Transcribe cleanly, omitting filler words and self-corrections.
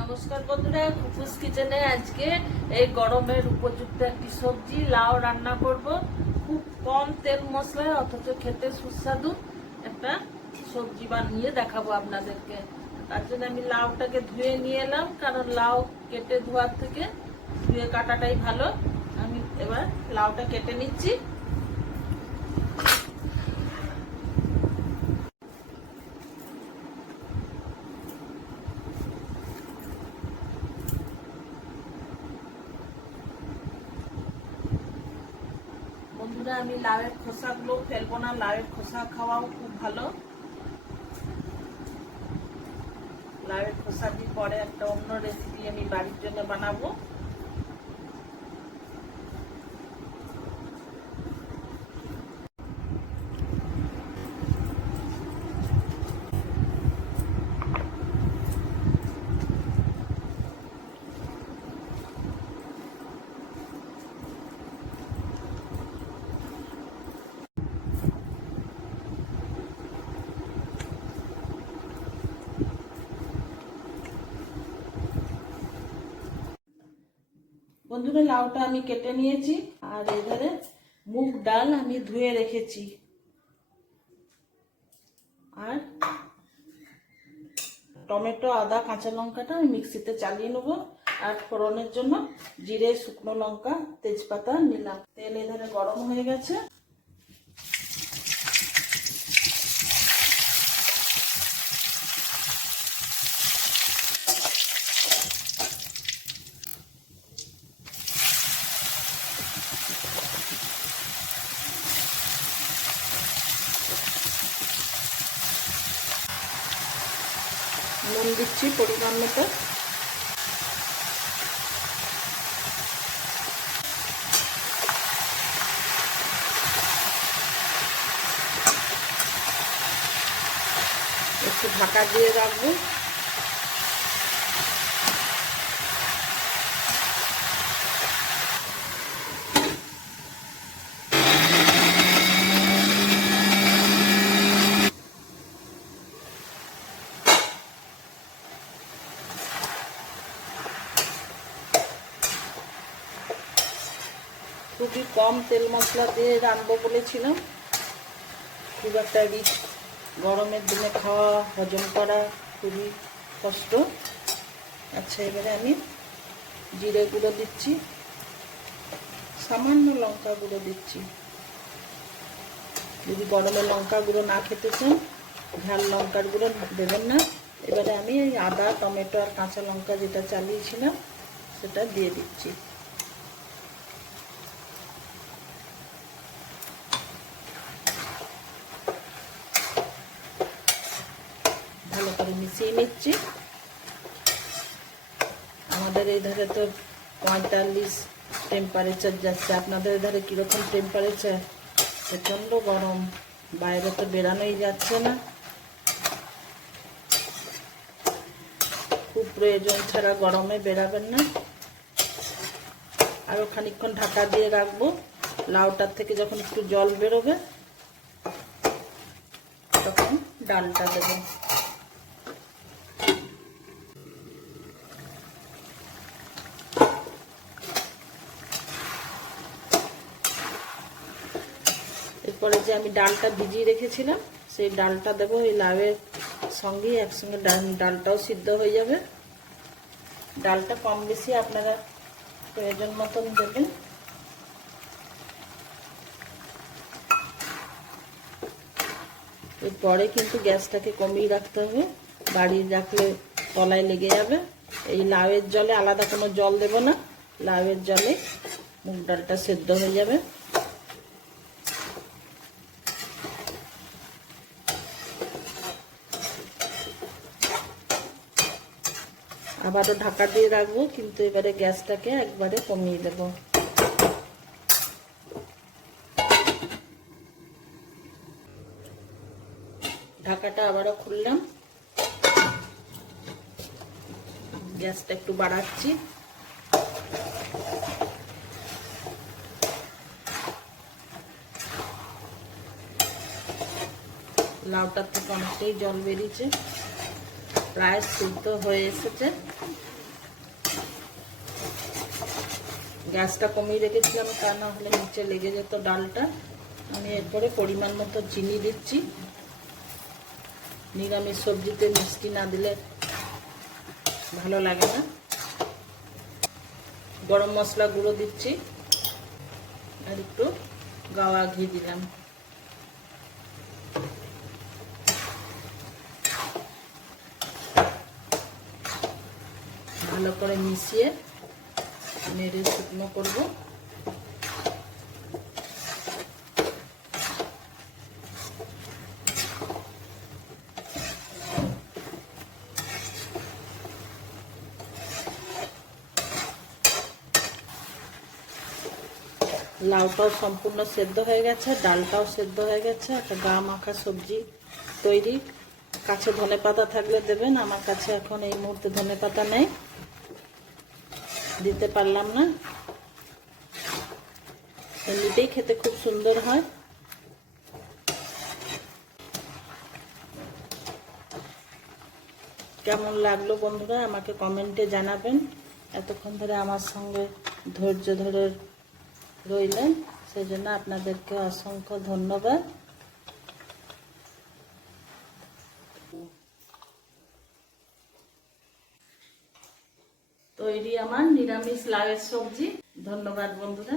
নমস্কার বন্ধুরা, কুকুস কিচেনে আজকে এই গরমের উপযুক্ত একটি সবজি লাউ রান্না করব। খুব কম তেল মশলায় অথচ খেতে সুস্বাদু একটা সবজি বানিয়ে দেখাবো আপনাদেরকে। তার জন্য আমি লাউটাকে ধুয়ে নিয়ে এলাম, কারণ লাউ কেটে ধোয়ার থেকে ধুয়ে কাটাটাই ভালো। আমি এবার লাউটা কেটে নিচ্ছি। বন্ধুরা, আমি লাউয়ের খোসাগুলো ফেলবো না, লাউয়ের খোসা খাওয়াও খুব ভালো। লাউয়ের খোসা দিয়ে পরে একটা অন্য রেসিপি আমি বাড়ির জন্য বানাবো। বন্ধুরা, লাউটা আমি কেটে নিয়েছি, আর এধারে মুগ ডাল আমি ধুয়ে রেখেছি, আর টমেটো, আদা, কাঁচা লঙ্কাটা আমি মিক্সিতে চালিয়ে নেবো। আর ফোড়নের জন্য জিরে, শুকনো লঙ্কা, তেজপাতা নিলাম। তেল এধারে গরম হয়ে গেছে। নুন দিচ্ছি পরিমাণ মতো। একটু ঢাকা দিয়ে রাখবো। খুবই কম তেল মশলা দিয়ে রান্নবো বলেছিলাম। খুব একটা রিচ, গরমের দিনে খাওয়া, হজম করা খুবই কষ্ট। আচ্ছা, এবারে আমি জিরে গুঁড়ো দিচ্ছি, সামান্য লঙ্কা গুঁড়ো দিচ্ছি। যদি গরমে লঙ্কা গুঁড়ো না খেতে চান, ঝাল লঙ্কার গুঁড়ো দেবেন না। এবারে আমি এই আদা, টমেটো আর কাঁচা লঙ্কা যেটা চালিয়েছিলাম সেটা দিয়ে দিচ্ছি। ভালো করে মিশিয়ে নিচ্ছি। আমাদের এই ধারে তো 45 টেম্পারেচার যাচ্ছে। আপনাদের ধারে কিরকম টেম্পারেচার? প্রচণ্ড গরম, বাইরে তো বেরানোই যাচ্ছে না। খুব প্রয়োজন ছাড়া গরমে বেরাবেন না। আরও খানিকক্ষণ ঢাকা দিয়ে রাখবো। লাউটার থেকে যখন একটু জল বেরোবে তখন ডালটা দেবো। এরপরে যে আমি ডালটা ভিজিয়ে রেখেছিলাম সেই ডালটা দেবো। এই লাউয়ের সঙ্গে একসঙ্গে ডালটাও সিদ্ধ হয়ে যাবে। ডালটা কম বেশি আপনারা প্রয়োজন মতন দেবেন। এরপরে কিন্তু গ্যাসটাকে কমিয়ে রাখতে হবে, বাড়িয়ে রাখলে তলায় লেগে যাবে। এই লাউয়ের জলে আলাদা কোনো জল দেব না, লাউয়ের জলে মুগ ডালটা সেদ্ধ হয়ে যাবে। আবারও ঢাকা দিয়ে রাখবো, কিন্তু এবারে গ্যাসটাকে একবারে কমিয়ে দেবো। ঢাকাটা আবারও খুললাম, গ্যাসটা একটু বাড়াচ্ছি। লাউটার থেকে অনেকটাই জল বেরিয়েছে। প্রায় সিদ্ধ হয়ে এসেছে। গ্যাসটা কমিয়ে রেখেছিলাম, তা না হলে নিচে লেগে যেত ডালটা। আমি এরপরে পরিমাণ মতো চিনি দিচ্ছি। নিরামিষ সবজিতে মিষ্টি না দিলে ভালো লাগে না। গরম মশলা গুঁড়ো দিচ্ছি, আর একটু গাওয়া ঘি দিলাম। ভালো করে মিশিয়ে নেড়ে শুকনো করব। লাউটাও সম্পূর্ণ সেদ্ধ হয়ে গেছে, ডালটাও সেদ্ধ হয়ে গেছে। একটা গা মাখা সবজি তৈরি। কাছে ধনেপাতা থাকলে দেবেন, আমার কাছে এখন এই মুহূর্তে ধনেপাতা নেই, দিতে পারলাম না। এমনিতেই খেতে খুব সুন্দর হয়। কেমন লাগলো বন্ধুরা আমাকে কমেন্টে জানাবেন। এতক্ষণ ধরে আমার সঙ্গে ধৈর্য ধরে রইলেন, সেজন্য আপনাদেরকে অসংখ্য ধন্যবাদ। তৈরি আমার নিরামিষ লাউয়ের সবজি। ধন্যবাদ বন্ধুরা।